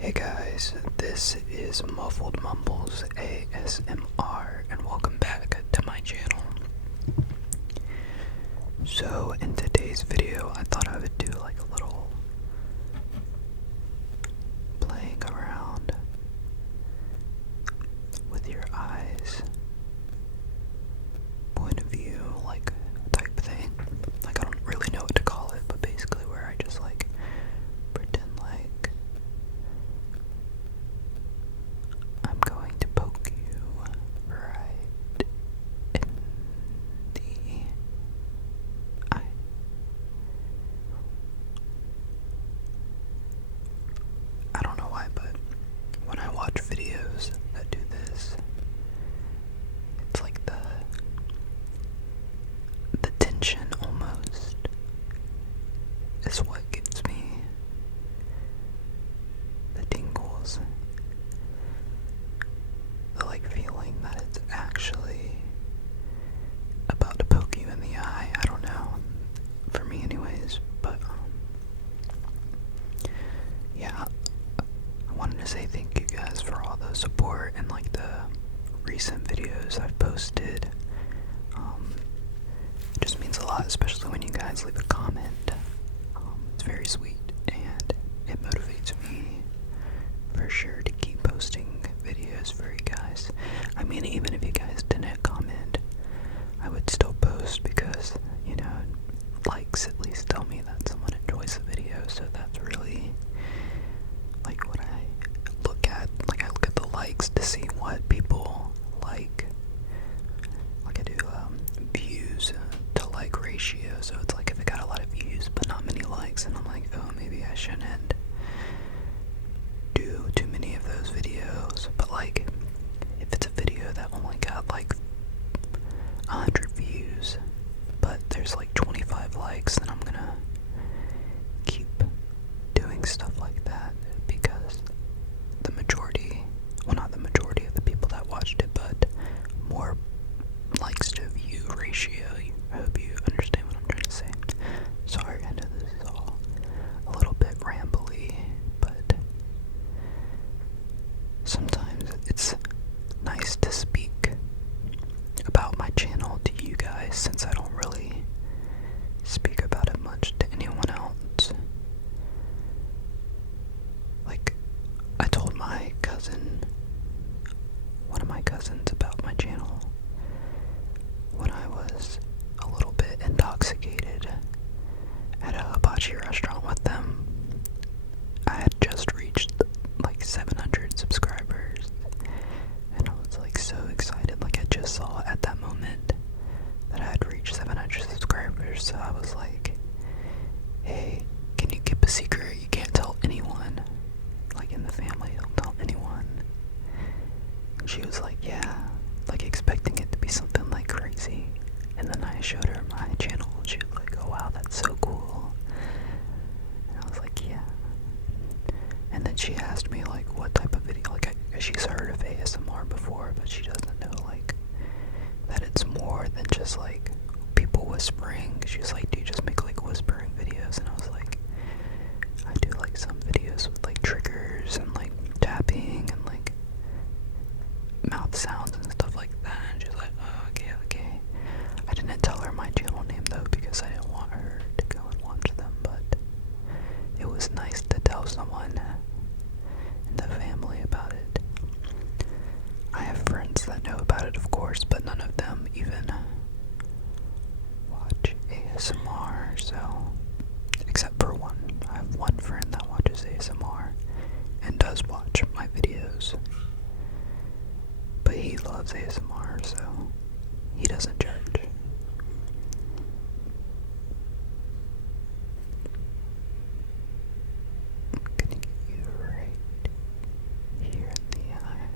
Hey guys, this is Muffled Mumbles ASMR and welcome back to my channel. So in today's video I thought I would do like a little playing around with your eyes, point of view, like type thing. Like I don't really know what to call it, but basically where I just like pretend like I'm going to poke you right in the eye. I don't know why, but when I watch videos that do this, it's like the tension almost is what gives me the tingles. The like feeling that it's actually about to poke you in the eye. I don't know. For me anyways, but yeah, I wanted to say thank you guys for all the support and like the recent videos I've posted. It just means a lot, especially when you guys leave a comment. It's very sweet and it motivates me for sure to keep posting videos for you guys. I mean, even if you guys didn't comment, I would still post because, you know, likes at least tell me that someone enjoys the video, so that's really like what I look at. Like I look at the likes to see what people like. Like I do views to like ratio, so it's like if it got a lot of views but not many likes, and I'm like, oh, maybe I shouldn't do too many of those videos. But like if it's a video that only got like 100 views but there's like 25 likes, then I'm gonna keep doing stuff like that, because the majority, well, not the majority of the people that watched it, but more likes to view ratio. I hope you understand what I'm trying to say. Sorry, I know this is all a little bit rambly, but sometimes it's nice to speak about my channel to you guys, since I don't really speak about it much to anyone else. Like, I told my cousin, one of my cousins, about my channel when I was a little bit intoxicated at a hibachi restaurant with them. I had just reached like 700 subscribers, and I was like so excited. Like I just saw at that moment that I had reached 700 subscribers, so I was like, hey, can you keep a secret? You can't tell anyone, like in the family, don't tell anyone. And she was like, yeah, like expecting it to be something like crazy. And then I showed her my channel and she was like, oh wow, that's so cool. And I was like, yeah. And then she asked me like what type of video, like she's heard of ASMR before, but she doesn't know like that it's more than just like people whispering. She was like, do you just make like whispering videos? And I was like, I do like some videos with like triggers and like tapping and like mouth sounds and stuff like that. And she was like, oh, okay. I didn't tell her my channel name though, because I didn't want her to go and watch them, but it was nice to tell someone in the family about it. I have friends that know about it, of course, but none of them even watch ASMR, so, except for one. I have one friend that watches ASMR and does watch my videos, but he loves ASMR, so he doesn't judge. I'm gonna get you right here in the eye.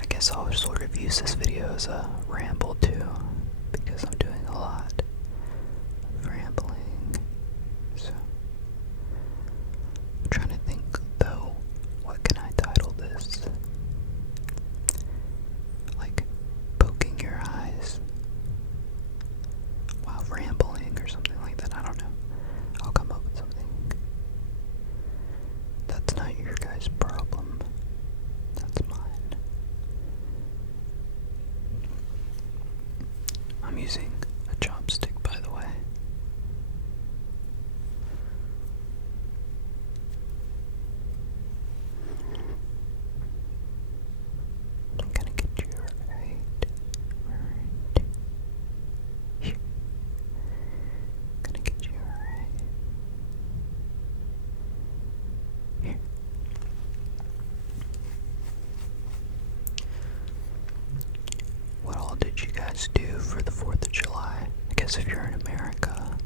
I guess I'll sort of use this video as a ramble too, because I'm doing a lot of rambling. So I'm trying to think though, what can I title this? Like poking your eyes while rambling or something like that. I don't know. I'll come up because if you're in America,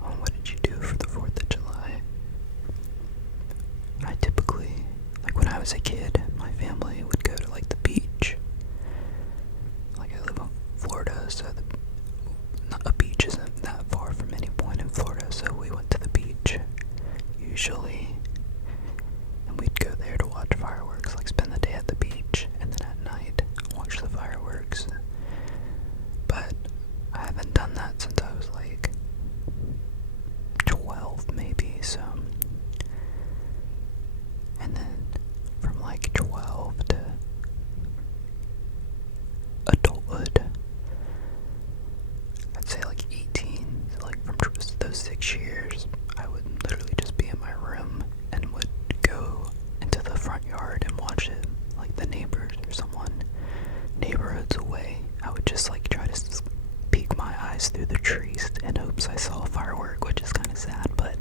what did you do for the 4th of July? I typically, like when I was a kid, my family would go to like the beach. Like I live in Florida, so a beach isn't that far from any point in Florida, so we went to the beach usually, and we'd go there to watch fireworks, like spend the day at the beach, and then at night watch the fireworks. But I haven't done that since I was like 12 maybe, so, and then from like 12 to adulthood, I'd say like 18, so like from those 6 years, I would literally just be in my room and would go into the front yard and watch it, like the neighbors or someone neighborhoods away. I would just like try to peek my eyes through the trees in hopes I saw a firework, which is kind of sad, but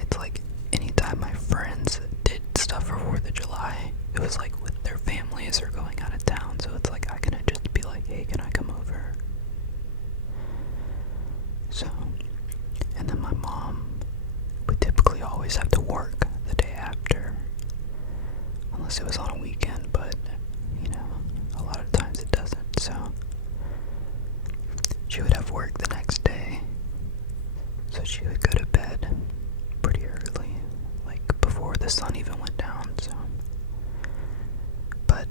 it's like anytime my friends did stuff for 4th of July, it was like with their families or going out of town, so it's like I couldn't just be like, hey, can I come over? So, and then my mom would typically always have to work the day after, unless it was on a weekend, but you know, a lot of times it doesn't, so she would have work the next day, so she would go to bed pretty early, like before the sun even went down, so, but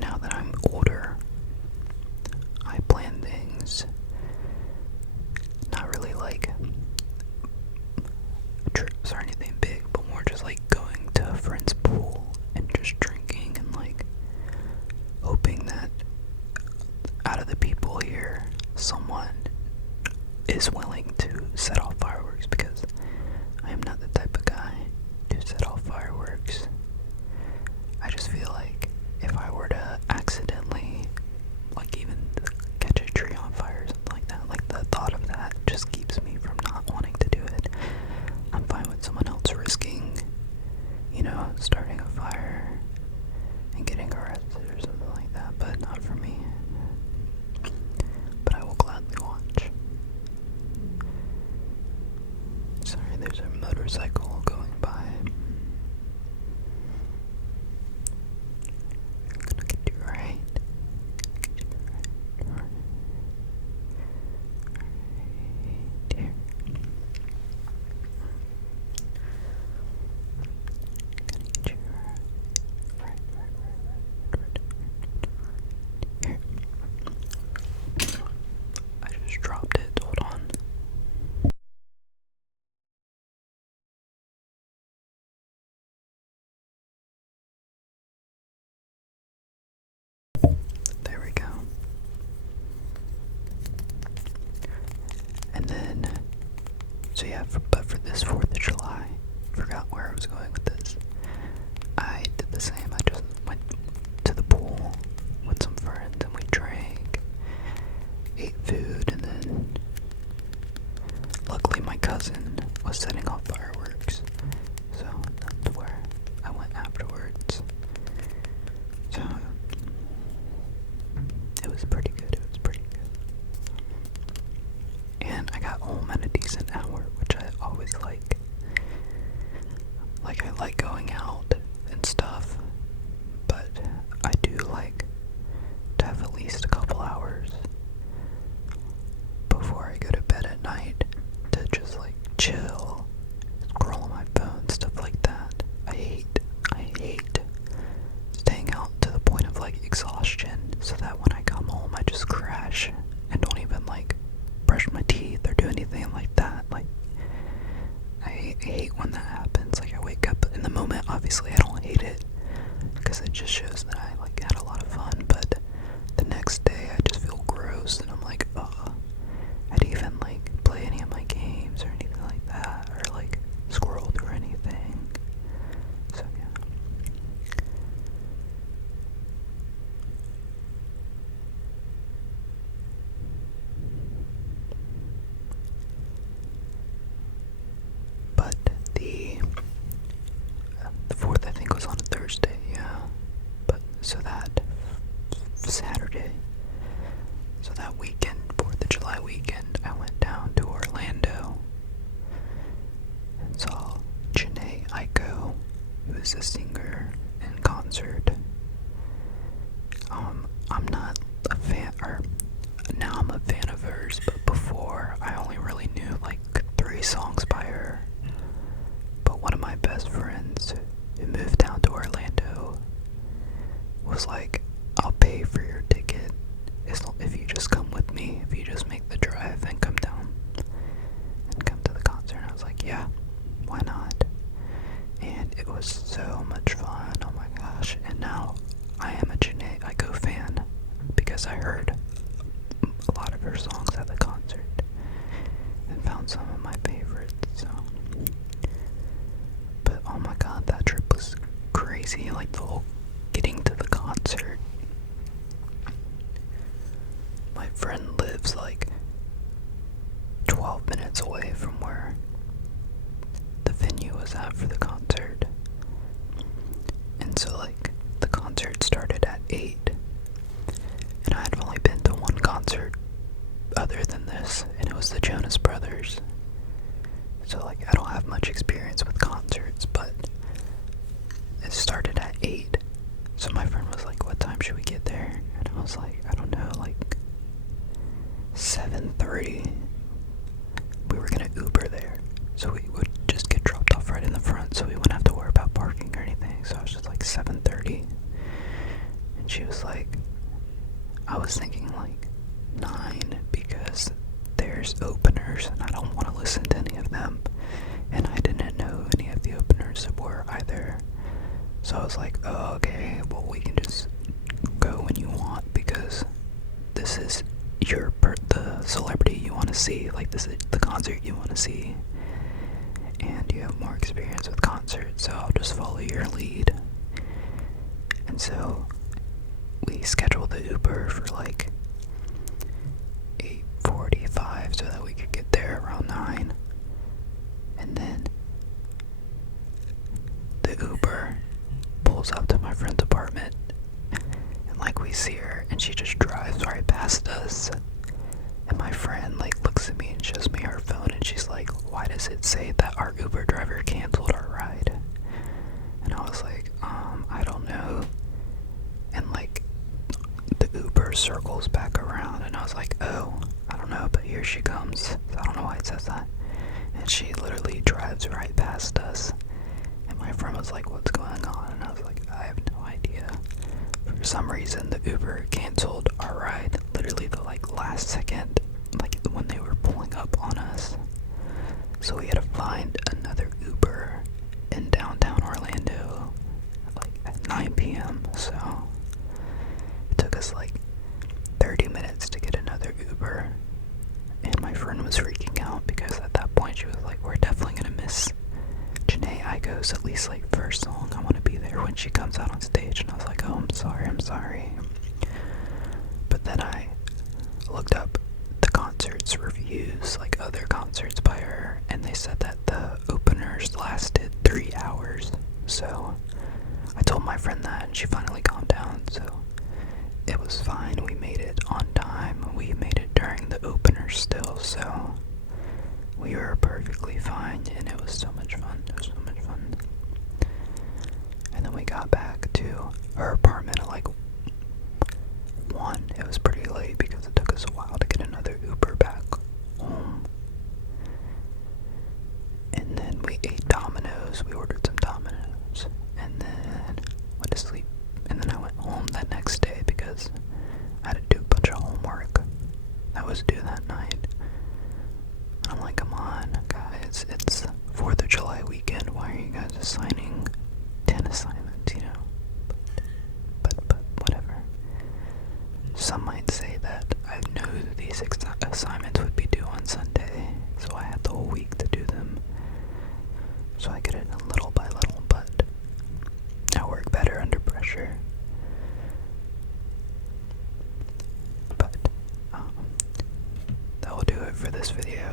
now that I'm older, I plan things, not really like trips or anything big, but more just like going to a friend's pool and just drinking and like hoping that out of the people here, someone is willing to set off fireworks, because I am not the type of guy to set off fireworks. I just feel like if I were to accidentally, like even catch a tree on fire or something like that, like the thought of that just keeps me from not wanting to do it. I'm fine with someone else risking, you know, starting a fire and getting arrested or something like that, but not for me. But I will gladly watch. Sorry, there's a motorcycle going by. I'm gonna get you right. Right here. Gonna get you right here. I just dropped it. Hold on. There we go. And then, so yeah, but for this 4th of July, forgot where I was going with this. I did the same. I just went to the pool with some friends and we drank, ate food, and then luckily my cousin was setting off fireworks, so that's where I went afterwards. So it was pretty good. And I got home at a decent hour, which I always like. Like, I like going out and stuff, but I do like to have at least a couple hours before I go to bed at night to just like chill as songs at the concert and found some of my favorites. So, but oh my god, that trip was crazy. Like the whole getting to the concert. My friend lives like 12 minutes away from where the venue was at for the concert. And so like the concert started at 8. And I had only been to one concert other than this, and it was the Jonas Brothers. So like I don't have much experience with concerts, but it started at 8. So my friend was like, what time should we get there? And I was like, I don't know, like 7:30. We were gonna Uber there, so we would just get dropped off right in the front, so we wouldn't have to worry about parking or anything. So I was just like 7:30, and she was like, I was thinking like 9 because there's openers and I don't want to listen to any of them, and I didn't know any of the openers were either. So I was like, oh, okay, well we can just go when you want because this is the celebrity you want to see, like this is the concert you want to see, and you have more experience with concerts, so I'll just follow your lead. And so we scheduled the Uber for like 8:45 so that we could get there around 9. And then the Uber pulls up to my friend's apartment, and like we see her and she just drives right past us. And my friend like looks at me and shows me her phone, and she's like, why does it say that our Uber driver canceled our ride? And I was like, I don't know. And like the Uber circles back around, and I was like, oh, I don't know, but here she comes. I don't know why it says that. And she literally drives right past us. And my friend was like, what's going on? And I was like, I have no idea. For some reason, the Uber canceled our ride literally the like last second, like when they were pulling up on us. So we had to find another Uber in downtown Orlando like at 9 p.m. So it took us like 30 minutes to get another Uber. And my friend was freaking out because at that point she was like, we're definitely gonna miss Jhene Aiko's at least like first song. I want to be there when she comes out on stage. And I was like, oh, I'm sorry. But then I looked up the concerts reviews, like other concerts by her, and they said that the openers lasted 3 hours. So I told my friend that, and she finally calmed down. So it was fine. We made it on time. We made it during the opener still, so we were perfectly fine, and it was so much fun. And then we got back to her apartment at like 1. It was pretty late because it took us a while to get another Uber back home. And then we ate Domino's. We ordered some Domino's, and then went to sleep. And then I went home that next day because I had to do a bunch of homework that was due that night. I'm like, come on, guys, it's 4th of July weekend. Why are you guys assigning 10 assignments, you know? But whatever. Some might say that I knew these assignments would be due on Sunday, so I had the whole week to do them. So I get it little by little, but I work better under pressure. But that will do it for this video.